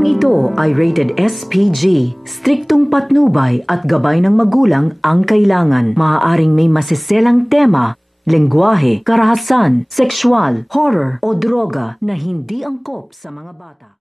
Programang ito ay rated SPG. Striktong patnubay at gabay ng magulang ang kailangan. Maaaring may masiselang tema, lengguwahe, karahasan, sexual, horror o droga na hindi angkop sa mga bata.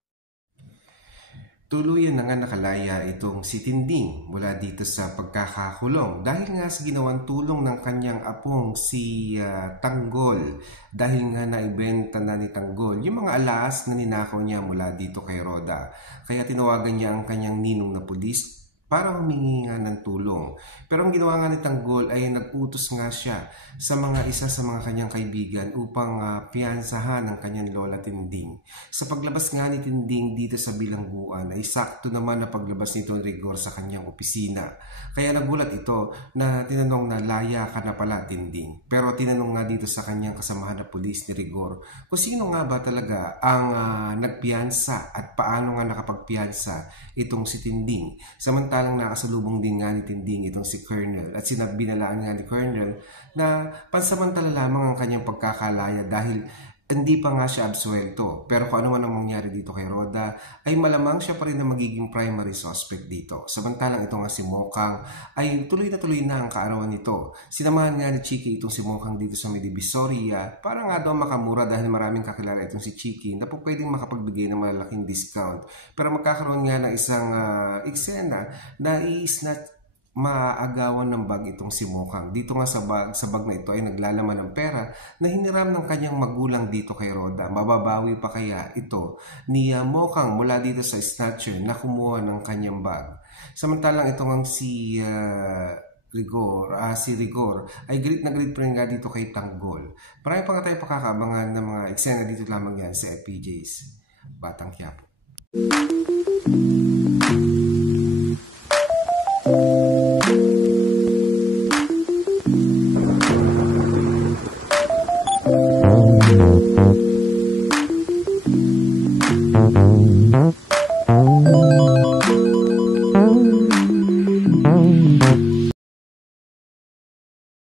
Tuluyan na nga nakalaya itong si Tinding mula dito sa pagkakakulong dahil nga sa ginawang tulong ng kanyang apong si Tanggol, dahil nga naibenta na ni Tanggol yung mga alas na ninakaw niya mula dito kay Roda. Kaya tinawagan niya ang kanyang ninong na pulis para humingi nga ng tulong. Pero ang ginawa nga ni Tanggol ay nag-utos nga siya sa isa sa mga kanyang kaibigan upang piyansahan ang kanyang lola Tinding. Sa paglabas nga ni Tinding dito sa bilangguan ay sakto naman na paglabas nito ni Rigor sa kanyang opisina. Kaya nagulat ito na tinanong na laya ka na pala Tinding. Pero tinanong nga dito sa kanyang kasamahan na pulis ni Rigor kung sino nga ba talaga ang nagpiyansa at paano nga nakapagpiyansa itong si Tinding. Samantalang nakasalubong din nga ni Tinding itong si Colonel at binalaan nga ni Colonel na pansamantala lamang ang kanyang pagkakalaya dahil hindi pa nga siya absuelto. Pero kung ano man ang mangyari dito kay Roda ay malamang siya pa rin na magiging primary suspect dito. Samantalang ito nga si Mokang ay tuloy na ang kaarawan nito. Sinamahan nga ni Chiki itong si Mokang dito sa Divisoria para nga daw makamura dahil maraming kakilala itong si Chiki na po pwedeng makapagbigay ng malalaking discount. Pero magkakaroon nga ng isang eksena na maagawan ng bag itong si Mokang. Dito nga sa bag na ito ay naglalaman ng pera na hiniram ng kanyang magulang dito kay Roda. Mababawi pa kaya ito ni Mokang mula dito sa snatcher na kumuha ng kanyang bag. Samantalang ito nga si Rigor ay galit na galit pa rin nga dito kay Tanggol. Marami pa nga tayo pakakabangan ng mga eksena dito lamang yan sa FPJs Batang Quiapo.